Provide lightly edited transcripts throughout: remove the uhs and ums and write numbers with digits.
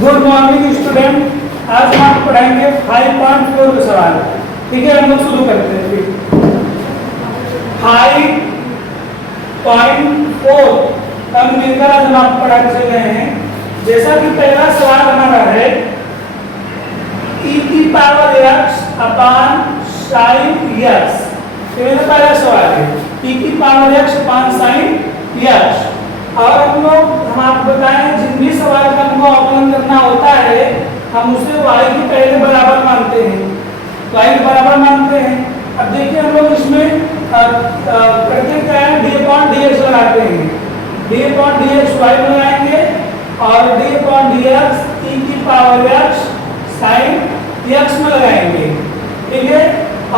Good morning student. आज हम आपको पढ़ाएंगे 5.4 का सवाल। ठीक है, हम लोग शुरू करते हैं। फिर 5.4 हम मिलकर आज हम आपको पढ़ाने चल रहे हैं। जैसा कि पहला सवाल हमारा है e की पावर x अपान sin x। ये मेरा पहला सवाल है, e की पावर x अपान sin x। और हम आपको बताएं जिन भी सवाल का हमको अवकलन करना होता है हम उसे y के पहले बराबर मानते हैं, y के बराबर मानते हैं। अब देखिए हम लोग इसमें करते क्या है, d/dx लगाते हैं। d/dx y लगाएंगे और d/dx e की पावर x sin x में लगाएंगे। ठीक है,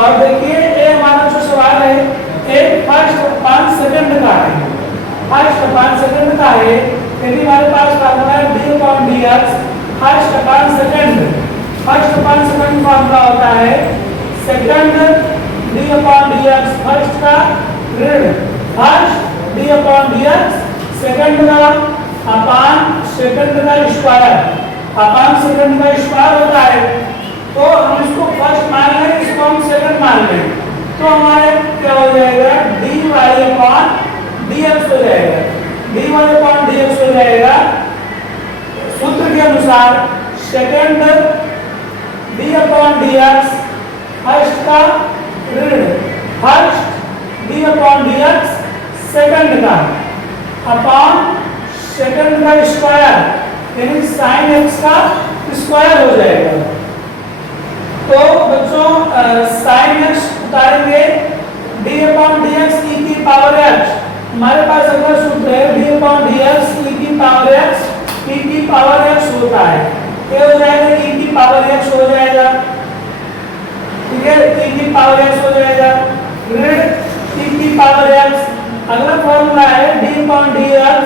और देखिए ये हमारा जो सवाल है ये फर्स्ट 5 सेकंड का है। फर्स्ट 5 सेकंड का है, यदि हमारे पास फार्मूला है d/dx first 5 second. First 5 second formula होता है सेकंड d/dx फर्स्ट का ऋण फर्स्ट d/dx सेकंड का अपान सेकंड का स्क्वायर। अपान सेकंड का स्क्वायर होता है, तो हम इसको फर्स्ट मान लें, इसको हम सेकंड मान लें, तो हमारे क्या हो जाएगा dy/dx हो जाएगा। dy/dx हो जाएगा सूत्र के अनुसार सेकंड d/dx फर्स्ट का ऋण फर्स्ट d/dx सेकंड का अपॉन सेकंड का स्क्वायर यानी sin x का स्क्वायर हो जाएगा। तो बच्चों sin x उतारेंगे d/dx e की पावर x। हमारे पास अगला सूत्र है d/dx e की पावर x होता है, ये हो जाएगा e की पावर x हो जाएगा। ठीक है, e की पावर x हो जाएगा ऋण e की पावर x। अगला फॉर्मूला है d/dx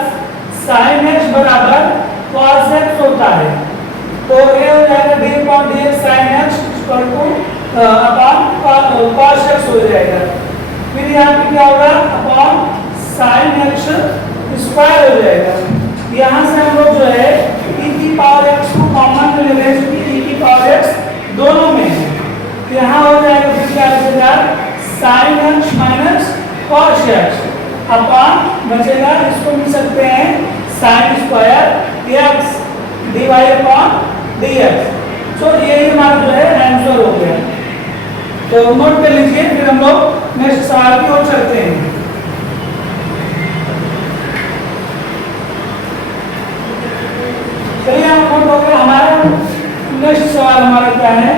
sin x बराबर cos x होता है, तो ये हो जाएगा d/dx sin x upon cos x हो जाएगा। फिर यहाँ पे क्या होगा अपॉन sin x स्क्वायर हो जाएगा। यहाँ से हम लोग जो है e की पावर x को कॉमन ले लेंगे क्योंकि e की पावर x दोनों में है। यहाँ हो जाएगा फिर क्या बचेगा sin x minus cos x upon बचेगा, इसको मिल सकते हैं sin स्क्वायर x dy/dx। तो यही हमारा जो है आंसर हो गया। तो नोट कर लीजिए, फिर हम लोग नेक्स्ट सवाल की ओर चलते हैं। चलिए हम नोट हो गया। हमारा नेक्स्ट सवाल हमारा क्या है,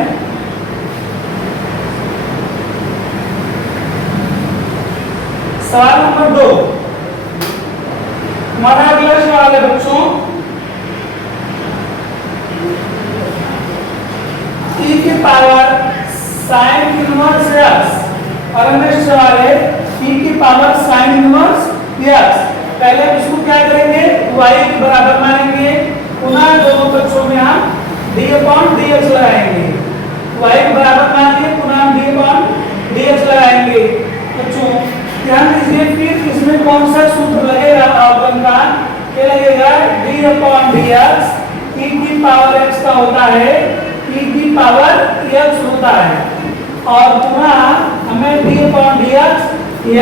सवाल नंबर 2। हमारा अगला सवाल है बच्चों e की पावर sin इनवर्स x और नेक्स्ट सवाल है e की पावर sin इनवर्स x। पहले हम इसको क्या करेंगे y के बराबर मानेंगे, पुनः दोनों पक्षों में हम d/dx लगाएंगे। y के बराबर मानिए, पुनः हम d/dx लगाएंगे। बच्चों ध्यान दीजिए, फिर इसमें कौन सा सूत्र लगेगा अवकलन का, ये लगेगा d/dx e की पावर x का होता है, e की पावर x होता है, और पुनः हमें d/dx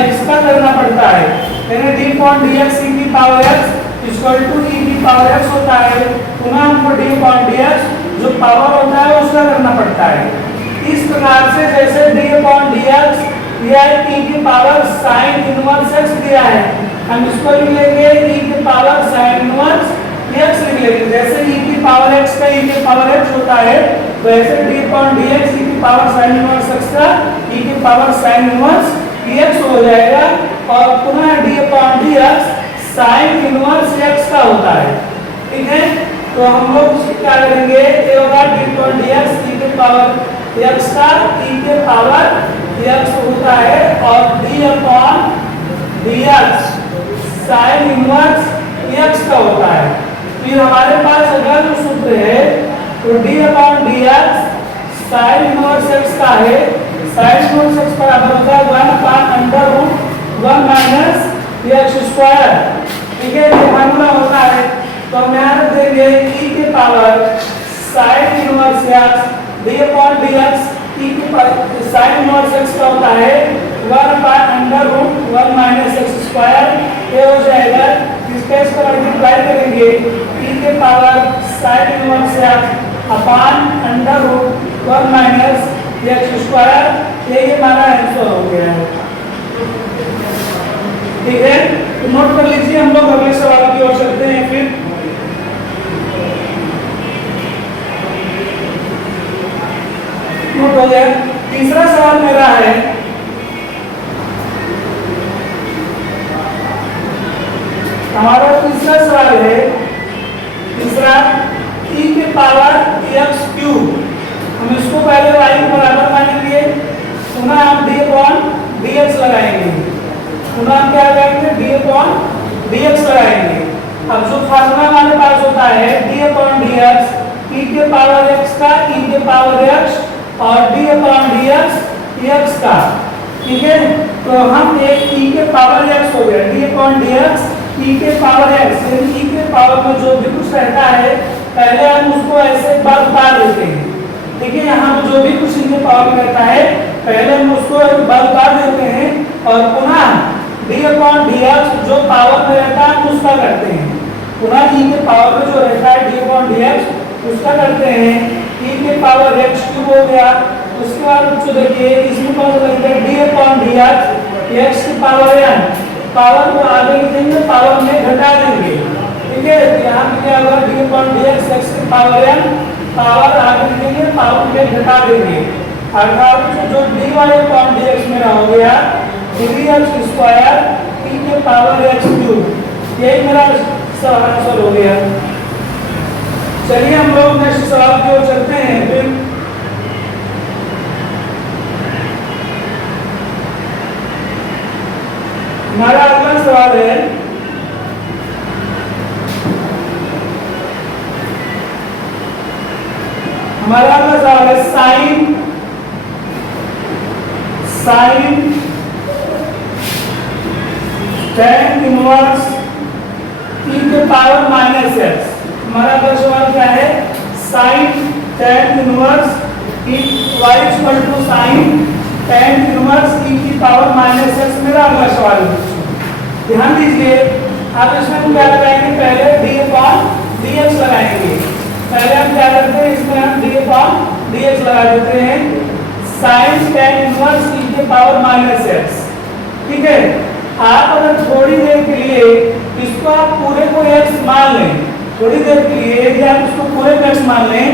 x का करना पड़ता है, यानी d/dx e की power x equal to e की पावर x होता है, पुनः हमको d/dx जो पावर होता है उसका करना पड़ता है। इस प्रकार से जैसे d/dx दिया है e की पावर sin इनवर्स x दिया है, हम इसको लिख लेंगे e की पावर sin इनवर्स x लिख लेंगे। जैसे e की पावर x का e की पावर x होता है, वैसे d/dx e की पावर sin इनवर्स x का e की पावर sin इनवर्स x हो जाएगा, और पुनः d/dx sin इनवर्स x का होता है। ठीक है, तो हम लोग क्या करेंगे, ये होगा d/dx e की पावर x का e के पावर x होता है और d/dx sin इनवर्स x का होता है। फिर हमारे पास अगला जो सूत्र है तो d/dx sin इनवर्स x का है, sin इनवर्स x बराबर होता है 1/√1 - x²। ठीक है, ये फार्मूला होता है। तो हम यहाँ रख देंगे e के power sine inverse x d upon dx। e के पावर साइन इनवर्स x का होता है 1/√1 - x²। ये हो जाएगा, इसका इसको मल्टीप्लाई करेंगे e के power sine inverse x upon √1 - x²। ये हमारा आंसर हो गया है। ठीक है, तो नोट कर लीजिए। हम लोग अगले सवाल की ओर चलते हैं। फिर नोट हो गया। तीसरा सवाल मेरा है, हमारा तीसरा सवाल है, तीसरा e के पावर x³ हम इसको पहले y के बराबर मानेंगे, पुनः हम d अपॉन dx लगाएंगे, पुनः हम क्या लगाएंगे d अपॉन dx लगाएंगे। अब जो फार्मूला हमारे पास होता है d अपॉन dx, e के पावर x का e के पावर x और d अपॉन dx x का। ठीक है, तो हम एक e के पावर x हो गया, d अपॉन dx e के पावर x, यानी e के पावर में जो भी कुछ रहता है पहले हम उसको ऐसे एक बार उतार देते हैं। ठीक है, यहाँ पर जो भी कुछ इनके पावर में रहता है पहले हम उसको एक बार उतार देते हैं और पुनः d अपॉन dx जो पावर में रहता है उसका करते हैं, पुनः e के पावर में जो रहता है d अपॉन dx उसका करते हैं। e के पावर x³ हो गया। उसके बाद बच्चों देखिए इसमें कौन सा लगेगा d अपॉन dx x की पावर n, पावर को आगे लिखेंगे, पावर में घटा देंगे। ठीक है, यहाँ पे क्या होगा d अपॉन dx x की पावर n, पावर आगे लिखेंगे, पावर में घटा देंगे। अर्थात जो dy अपॉन dx मेरा हो गया dx² e के पावर x³। यही मेरा सवाल आंसर हो गया। चलिए हम लोग नेक्स्ट सवाल की ओर चलते हैं। फिर हमारा अगला सवाल है, हमारा अगला सवाल है साइन tan इनवर्स e के पावर -x। हमारा अगला सवाल क्या है, sine tan inverse y = sine tan inverse e की पावर -x मेरा अगला सवाल है। ध्यान दीजिए, आप इसमें हम क्या लगाएंगे, पहले d अपॉन dx लगाएंगे। पहले हम क्या करते हैं, इसमें हम d अपॉन dx लगा देते हैं, साइन tan इनवर्स e के पावर -x। ठीक है, आप अगर थोड़ी देर के लिए इसको आप पूरे को x मान लें, थोड़ी देर के लिए यदि आप इसको पूरे को x मान लें,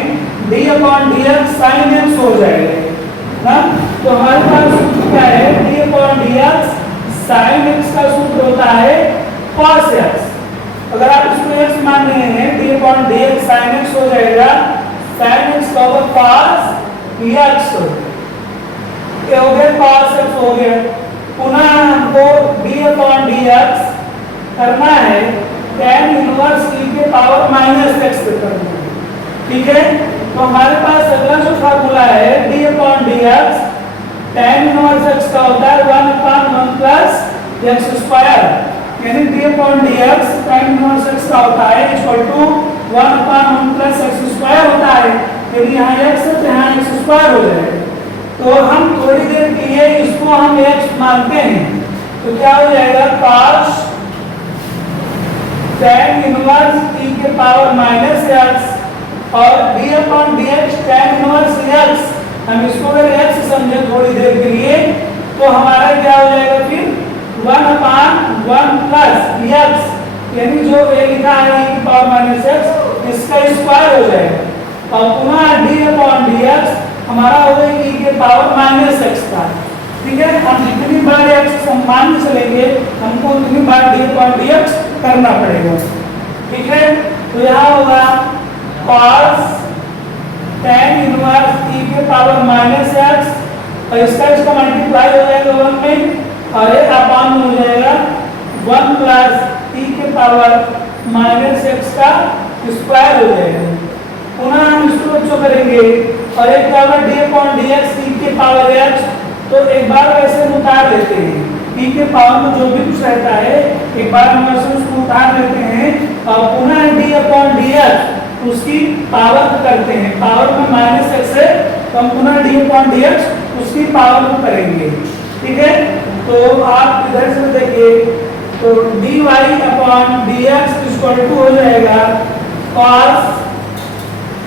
d upon dx sine x हो जाएगा ना। तो हमारे पास सूत्र क्या है, d upon dx sine x का सूत्र होता है cos x। अगर आप इसको x मान रहे हैं, d upon dx sine x हो जाएगा, साइन x का होगा cos x, ये हो गया cos x हो गया। पुनः हमको d अपॉन dx करना है tan इनवर्स e के पावर -x से करना है। ठीक है, तो हमारे पास अगला जो फार्मूला है d upon dx tan inverse x का होता है 1/1 + x², यानी d upon dx tan inverse x का होता है = 1/1 + x² होता है। यदि यहाँ x है तो यहाँ x² हो जाएगा। तो हम थोड़ी देर के लिए इसको हम x मानते हैं, तो क्या हो जाएगा, cos tan इनवर्स e के पावर -x और d upon dx tan inverse x, हम इसको अगर x समझे थोड़ी देर के लिए तो हमारा क्या हो जाएगा, फिर 1/1 + x, यानी जो a लिखा है e की पावर -x इसका स्क्वायर हो जाएगा। और पुनः d अपॉन dx हमारा हो गया e के पावर -x का। ठीक है, हम जितनी बार x सम्मान में चलेंगे हमको उतनी बार d अपॉन dx करना पड़ेगा। ठीक है, तो यहाँ होगा cos tan इनवर्स e के पावर -x और इसका मल्टीप्लाई हो जाएगा 1 में और एक अपॉन में हो जाएगा 1 + e के पावर -x का स्क्वायर हो जाएगा। पुनः हम इसको बच्चों करेंगे और एक क्या होगा d अपॉन dx e के पावर x, तो एक बार वैसे उतार लेते हैं, e के पावर में जो भी कुछ रहता है एक बार हम ऐसे उसको उतार लेते हैं और पुनः d अपॉन dx उसकी पावर करते हैं, पावर में माइनस x है तो हम पुनः d अपॉन dx उसकी पावर को करेंगे। ठीक है, तो आप इधर से देखिए तो dy upon dx equal to हो जाएगा cos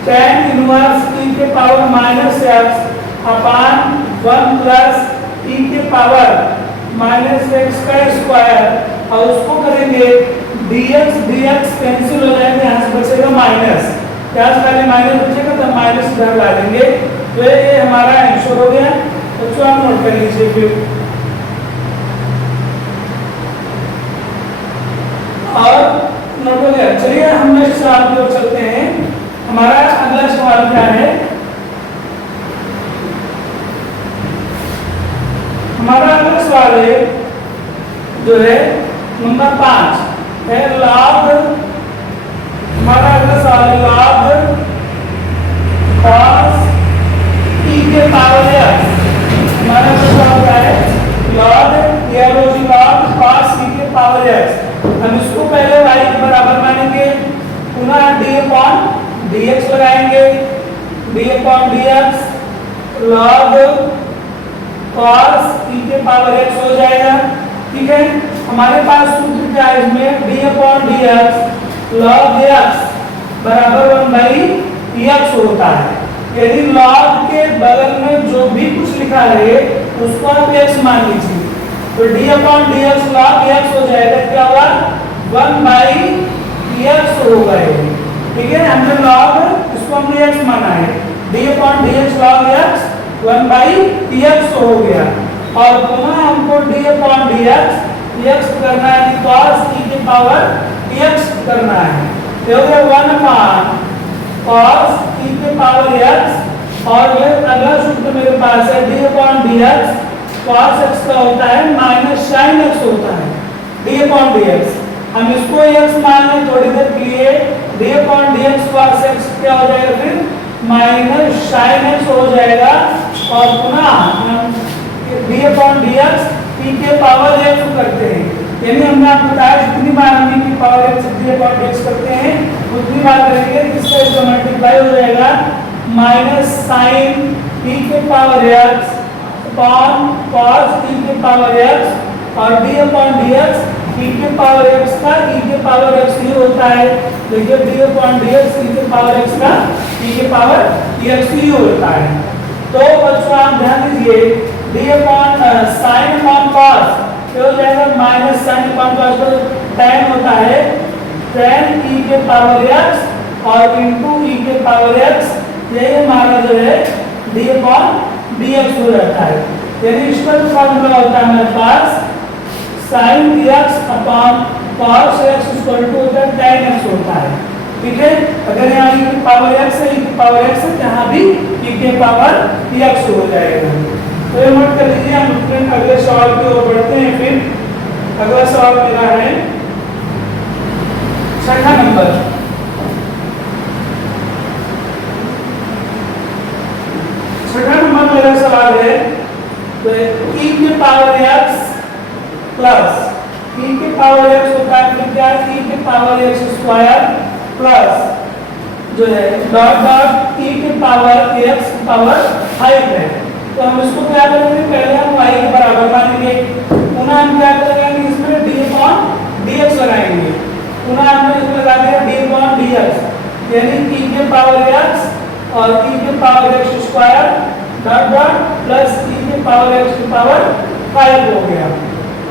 tan इनवर्स e के power minus x upon 1 plus e के पावर माइनस एक्स का स्क्वायर और उसको करेंगे dx dx कैंसिल हो जाएगा, यहाँ से बचेगा माइनस, क्या पहले माइनस बचेगा तो माइनस इधर ला देंगे तो ये हमारा आंसर हो गया। तो आप नोट कर लीजिए फिर। और नोट हो गया। चलिए हम नेक्स्ट सवाल की ओर चलते हैं। हमारा अगला सवाल क्या है, हमारा अगला सवाल है जो है नंबर 5 है लॉग, हमारा अगला सवाल है लॉग cos e के पावर x। हमारा अगला सवाल क्या है, लॉग या रोजी लॉग cos e के पावर x। हम इसको पहले y के बराबर मानेंगे, पुनः d अपॉन dx लगाएंगे, d upon dx log cos e के पावर x हो जाएगा। ठीक है, हमारे पास सूत्र क्या है इसमें, d upon dx log x बराबर 1/x होता है। यदि log के बगल में जो भी कुछ लिखा है उसको आप x मान लीजिए तो d upon dx log x हो जाएगा, क्या हुआ 1/x होगा ये। ठीक है, हमने log इसको हमने x माना है, d upon dx log x 1/x हो गया और पुनः हमको d अपॉन dx x करना है, cos e के पावर x करना है, ये हो गया 1 अपॉन cos e के पावर x और ये अगला सूत्र मेरे पास है d upon dx cos x का होता है माइनस sin x होता है d अपॉन dx। हम इसको x मान लें थोड़ी देर के लिए, d upon dx cos x क्या हो जाएगा फिर माइनस sin x हो जाएगा और पुनः हम d अपॉन dx e के पावर x करते हैं, यानी हमने आपको बताया जितनी बार हम e की power x d upon dx करते हैं उतनी बार करेंगे, इसका इसका मल्टीप्लाई हो जाएगा माइनस sin e के power x upon cos e के पावर x और d अपॉन dx e के पावर x का e के पावर x ही होता है। देखिए d अपॉन dx e के पावर x का e के पावर x ही होता है। तो बच्चों आप ध्यान दीजिए d upon sin upon cos ये हो जाएगा माइनस sin अपॉन cos का tan होता है tan e के पावर x और इनटू e के पावर x, ये हमारा जो है d अपॉन dx हो जाता है। यानी इसका जो फॉर्मूला होता है हमारे पास sin x upon cos x equal to होता है tan x होता है। ठीक है, अगर यहाँ e की पावर x है, e की पावर x है, यहाँ भी e के पावर x हो जाएगा। तो ये नोट कर लीजिए। हम फ्रेंड अगले सवाल की ओर बढ़ते हैं। फिर अगला सवाल मेरा है 6वां नंबर। 6वां नंबर मेरा सवाल है तो e के पावर x प्लस e के पावर x होता है फिर क्या e के पावर x स्क्वायर प्लस जो है डॉट डॉट e के पावर x पावर 5 है। तो हम इसको क्या करेंगे, पहले हम y के बराबर मानेंगे, पुनः हम क्या करेंगे इसमें d अपॉन dx लगाएंगे, पुनः हमने इसमें लगा दिया d अपॉन dx यानी e के पावर x और e के power x square dot dot plus e के पावर x की पावर 5 हो गया।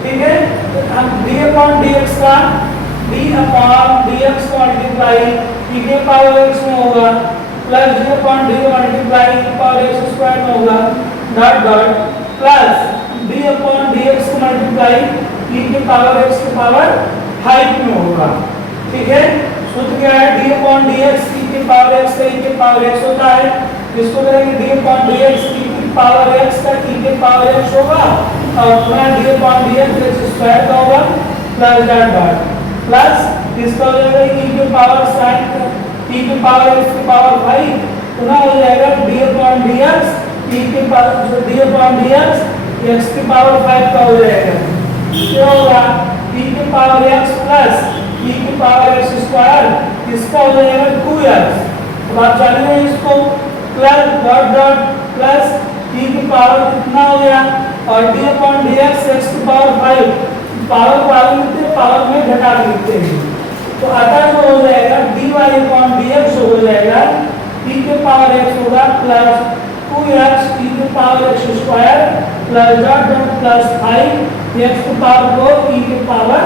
ठीक है, तो हम d अपॉन dx का d अपॉन dx को मल्टीप्लाई e के पावर x में होगा plus d upon d multiply e के पावर x स्क्वायर में होगा dot dot plus d upon dx को मल्टीप्लाई e के पावर x की पावर 5 में होगा। ठीक है, सूत्र क्या है d अपॉन dx e के पावर x का e के पावर x होता है, इसको करेंगे d अपॉन dx e के पावर x का e के पावर x होगा और पुनः d upon dx x square का होगा प्लस डॉट डॉट प्लस इसका हो जाएगा e के पावर sin e के पावर x की पावर 5 पुनः हो जाएगा d अपॉन dx e के power d upon dx x की पावर 5 का हो जाएगा क्या होगा e की पावर x प्लस e की पावर x स्क्वायर इसका हो जाएगा 2x। अब आप जानेंगे इसको plus dot dot plus e की पावर कितना हो गया और d अपॉन dx x की पावर 5 पावर को आगे लिखते हैं पावर में घटा के लिखते हैं तो अतः जो हो जाएगा dy अपॉन dx हो जाएगा e के पावर x होगा प्लस 2x e के power x square plus dot dot plus 5 x की पावर 4 e की पावर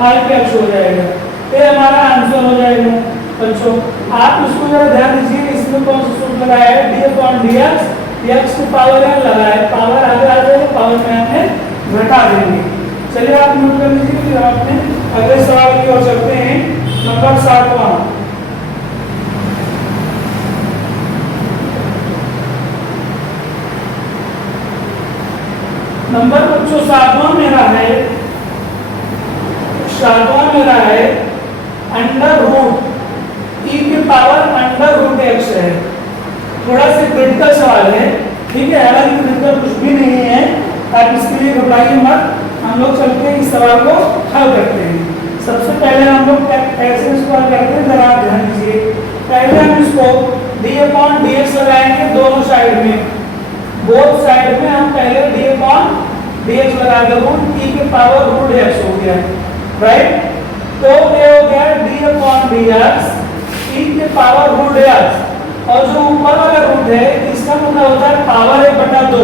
5x हो जाएगा। ये हमारा आंसर हो जाएगा। बच्चों आप इसको जरा ध्यान दीजिए इसमें कौन सा सूत्र लगाया है d अपॉन dx x की पावर n लगाया है पावर आगे आ जाएगा पावर में हमने घटा देंगे। चलिए आप नोट कर लीजिए फिर आपने अगले सवाल की ओर चलते हैं नंबर 7वां। नंबर बच्चों 7वां मेरा है अंडर रूट e की पावर अंडर रूट x है। थोड़ा सा क्रिटिकल सवाल है ठीक है हालांकि क्रिटिकल कुछ भी नहीं है आप इसके लिए घबराइए मत। हम लोग चलते हैं इस सवाल को हल करते हैं। सबसे पहले हम लोग कैसे इसको हल करते हैं जरा आप ध्यान दीजिए। पहले हम इसको d अपॉन dx लगाएंगे दोनों साइड में बोथ साइड में हम पहले d अपॉन dx लगा दें रूट e की पावर रूट x हो गया राइट। तो ये हो गया d अपॉन dx e की पावर रूट x और जो ऊपर वाला रूट है इसका मतलब होता है पावर 1/2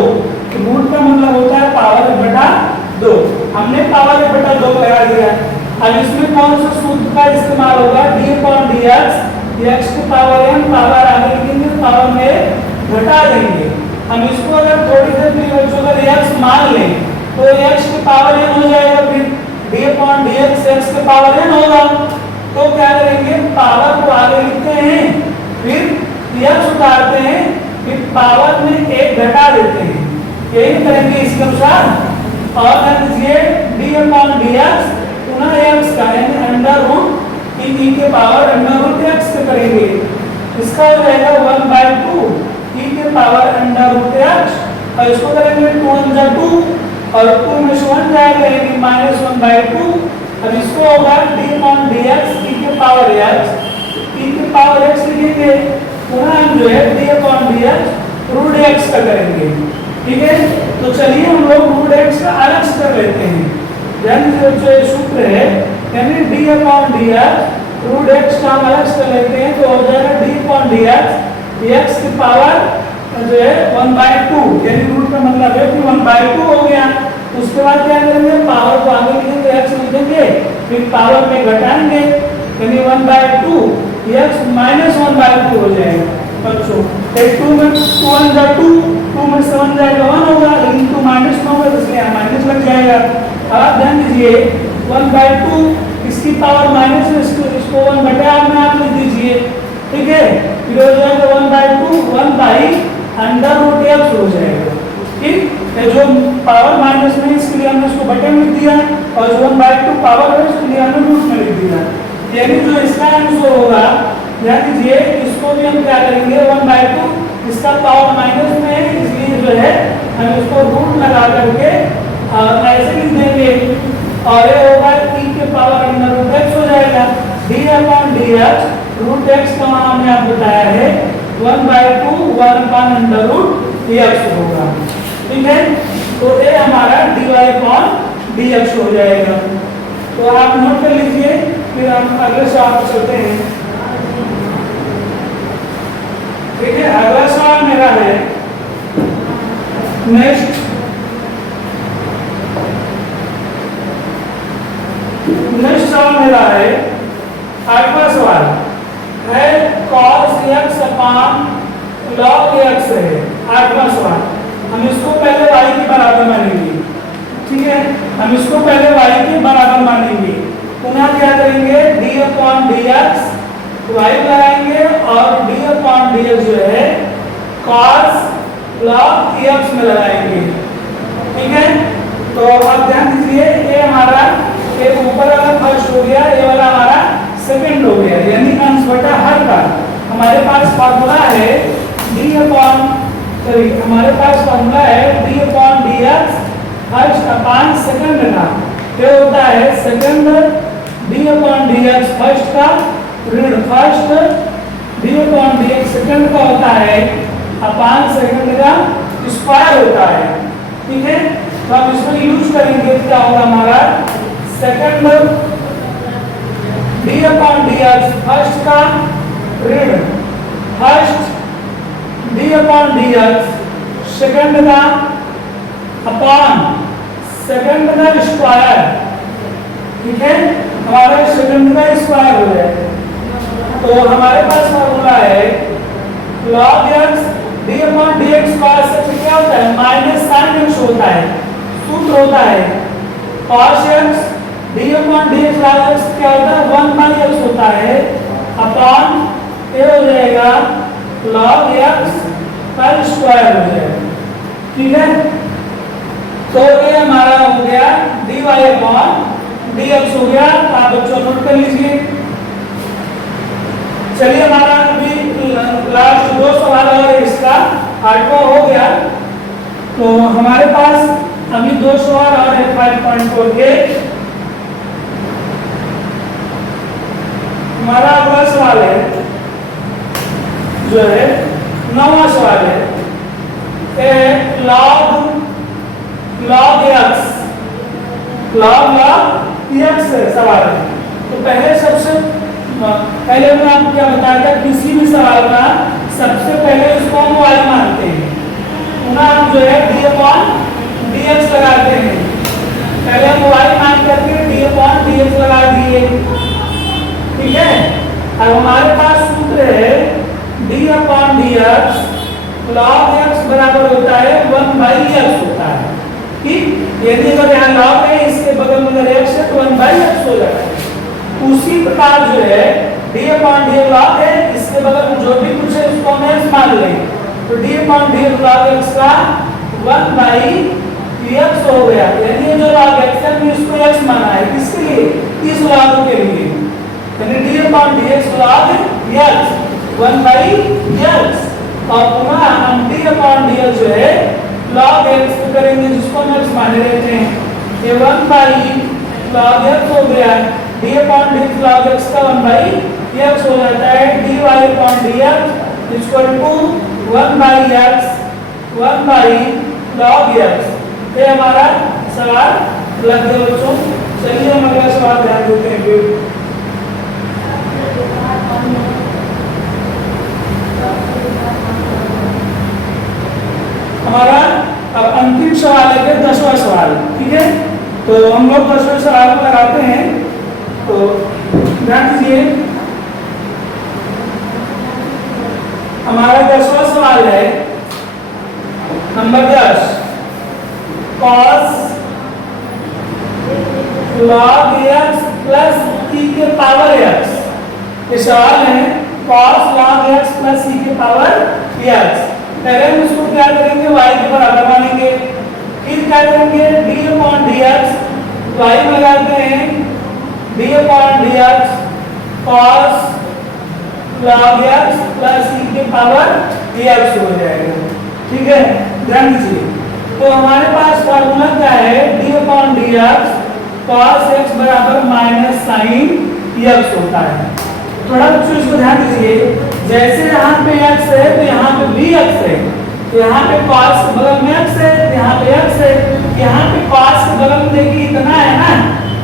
रूट का मतलब होता है पावर 1/2 हमने पावर 1/2 लगा दिया। अब इसमें कौन सा सूत्र का इस्तेमाल होगा d अपॉन dx x की पावर n पावर आगे लिखेंगे पावर में घटा देंगे। हम इसको अगर थोड़ी देर के लिए बच्चों अगर x मान लें तो x की पावर n हो जाएगा फिर d अपॉन dx x की पावर n होगा। तो क्या करेंगे पावर को आगे लिखते हैं फिर x उतारते हैं फिर पावर में 1 घटा देते हैं यही करेंगे इसके अनुसार। और ध्यान दीजिए d अपॉन dx पुनः x का यानी अंडर रूट e के पावर अंडर रूट x से करेंगे इसका हो जाएगा 1/2 e के पावर अंडर रूट x और इसको करेंगे 2 × 2 और 2 में से 1 जाएगा यानी -1/2। अब इसको होगा d अपॉन dx e के पावर x लिखेंगे पुनः हम जो है d upon dx root x का करेंगे ठीक है। तो चलिए हम लोग रूट x का अलग से कर लेते हैं यानी जो सूत्र है यानी d upon dx root x का हम अलग से कर लेते हैं तो हो जाएगा d अपॉन dx x की पावर जो है 1/2 यानी रूट का मतलब है कि 1/2 हो गया। उसके बाद क्या करेंगे पावर को आगे लिखेंगे x लिखेंगे फिर पावर में घटाएंगे यानी 1/2 x -1/2 हो जाएगा। बच्चों 2 में 2 × 2 2 में 7 जाएगा 1 होगा लेकिन 2 माइनस में होगा इसलिए यहाँ माइनस लग जाएगा। अब आप ध्यान दीजिए 1/2 इसकी पावर माइनस है इसको 1/2 में आप लिख दीजिए ठीक है। फिर हो जाएगा 1/2 1/√x हो जाएगा ठीक है। जो पावर माइनस में इसके लिए हमने इसको बटे में लिख दिया और जो 1/2 पावर है उसके लिए हमने रूट में लिख दिया यानी जो इसका आंसर होगा ध्यान दीजिए इसको भी हम क्या करेंगे 1/2 इसका पावर माइनस में है इसलिए जो है हम इसको रूट लगा करके ऐसे लिख देंगे और ये होगा e के पावर अंडर रूट x हो जाएगा d upon dx root x का मान हमने आप बताया है 1/2 1/√x होगा ठीक है। तो ये हमारा dy अपॉन dx हो जाएगा। तो आप नोट कर लीजिए फिर हम अगले सवाल पर चलते हैं ठीक है। अगला सवाल मेरा है नेक्स्ट सवाल मेरा है 8वां सवाल है cos x अपान log x है 8वां सवाल। हम इसको पहले y के बराबर मानेंगे ठीक है। हम इसको पहले y के बराबर मानेंगे पुनः क्या करेंगे d अपॉन dx y लगाएंगे और d अपॉन dx जो है cos log x में लगाएंगे ठीक है। तो अब ध्यान दीजिए ये हमारा ये ऊपर वाला फर्स्ट हो गया ये वाला हमारा सेकंड हो गया यानी अंश बटा हर का हमारे पास फार्मूला है d अपॉन हमारे पास फार्मूला है d अपॉन dx फर्स्ट अपान सेकंड का क्या होता है second D upon D x first का ऋण first D upon D x second का होता है अपान सेकंड का स्क्वायर होता है। ठीक है, तो हम इसको यूज करेंगे, क्या होगा हमारा second D upon D x first का ऋण first D upon D x second का अपॉन सेकंड का स्क्वायर। ठीक है, हमारा सेकंड का स्क्वायर हो जाएगा। तो हमारे पास फॉर्मूला है log x d upon dx cos x क्या होता है माइनस sin x होता है, सूत्र होता है cos x d upon dx log x क्या होता है 1 बाई x होता है अपॉन ये हो जाएगा log x का स्क्वायर हो जाएगा। ठीक है, तो ये हमारा हो गया dy अपॉन dx हो गया। आप बच्चों नोट कर लीजिए। चलिए हमारा अभी लास्ट 2 सवाल और इसका 8वां हो गया। तो हमारे पास अभी 2 सवाल और है 5.4 के। हमारा अगला सवाल है जो है 9वां सवाल है log x सवाल है। तो पहले मैं आपको क्या बताया था, किसी भी सवाल का सबसे पहले उसको हम y मानते हैं, पुनः हम जो है d अपॉन dx लगाते हैं। पहले हम y मान करके d अपॉन dx लगा दिए। ठीक है, अब हमारे पास सूत्र है d upon dx log x बराबर होता है 1 बाई x होता है। ठीक, यदि अगर यहाँ log है इसके बगल में अगर x है तो 1 बाई x हो जाता है। उसी प्रकार जो है d अपॉन d log है, इसके बगल में जो भी कुछ है उसको हम x मान लेंगे। तो d upon d log x का 1 बाई x हो गया। यानी ये जो log x है हमने इसको x माना है, किसके लिए, इस log के लिए। यानी d upon dx log x 1 by x और पुनः हम d अपॉन dx जो है log x करेंगे जिसको हम x माने रहते हैं। ये 1 बाई log x हो गया। d upon d log x का 1 बाई x हो जाता है। dy upon dx equal to 1 by x 1 by log x। ये हमारा सवाल लग गया बच्चों। चलिए हम अगला सवाल ध्यान देते हैं फिर। हमारा अब अंतिम सवाल है 10वां सवाल। ठीक है, तो हम लोग 10वें सवाल को लगाते हैं। तो ध्यान दीजिए, हमारा 10वां सवाल है number 10 cos log x plus e के पावर x। ये सवाल है cos log x plus e के पावर x। पहले हम इसको क्या करेंगे, y के बराबर मानेंगे, फिर क्या करेंगे d अपॉन dx y में लगाते हैं d upon dx cos log x plus e के पावर dx हो जाएगा। ठीक है, ध्यान दीजिए। तो हमारे पास फॉर्मूला क्या है, d upon dx cos x बराबर माइनस sin x होता है। थोड़ा बच्चों इसको ध्यान दीजिए, जैसे यहाँ पे x है तो यहाँ पे भी x है, यहाँ पे cos के बगल में x है, यहाँ पे x है, यहाँ पे cos के बगल में देखिए इतना है ना,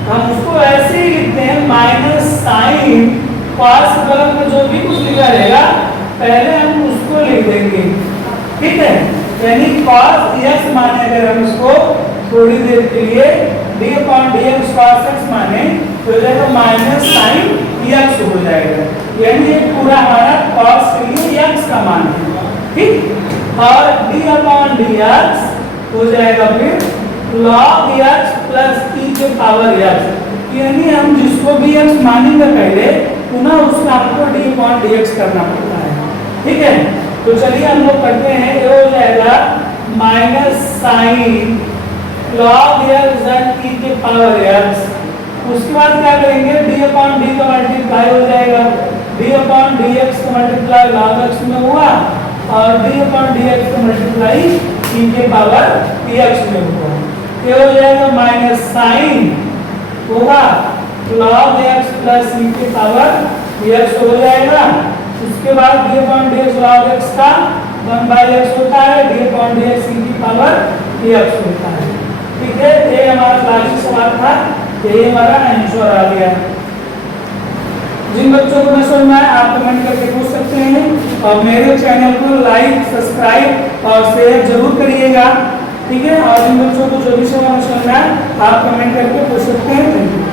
हम उसको ऐसे ही लिखते हैं माइनस साइन cos के बगल में जो भी कुछ लिखा रहेगा पहले हम उसको लिख देंगे। ठीक है, यानी cos x माने अगर हम इसको थोड़ी देर के लिए d upon dx cos x माने तो हो जाएगा माइनस साइन x हो जाएगा। यानी ये पूरा हमारा cos के लिए x का मान है। ठीक, और d अपॉन dx हो जाएगा फिर log x प्लस e के पावर x। यानी हम जिसको भी x मानेंगे पहले पुनः उसका हमको d अपॉन dx करना पड़ता है। ठीक है, तो चलिए हम लोग करते हैं। ये हो जाएगा minus sine log x e के पावर x। उसके बाद क्या करेंगे, d अपॉन d का मल्टीप्लाई हो जाएगा, d अपॉन dx का मल्टीप्लाई log x में हुआ और d अपॉन dx का मल्टीप्लाई e के पावर dx में हुआ। ये हो जाएगा माइनस साइन होगा log x प्लस e की पावर x हो जाएगा। उसके बाद d upon dx log x का 1/x होता है, d अपॉन dx e की पावर x होता है। ठीक है, ये हमारा क्लासिक सवाल था, ये हमारा आंसर आ गया। जिन बच्चों को न समझ में आए आप कमेंट करके पूछ सकते हैं और मेरे चैनल को लाइक सब्सक्राइब और शेयर जरूर करिएगा। ठीक है, और जिन बच्चों को जो भी समझ में आए आप कमेंट करके पूछ सकते हैं।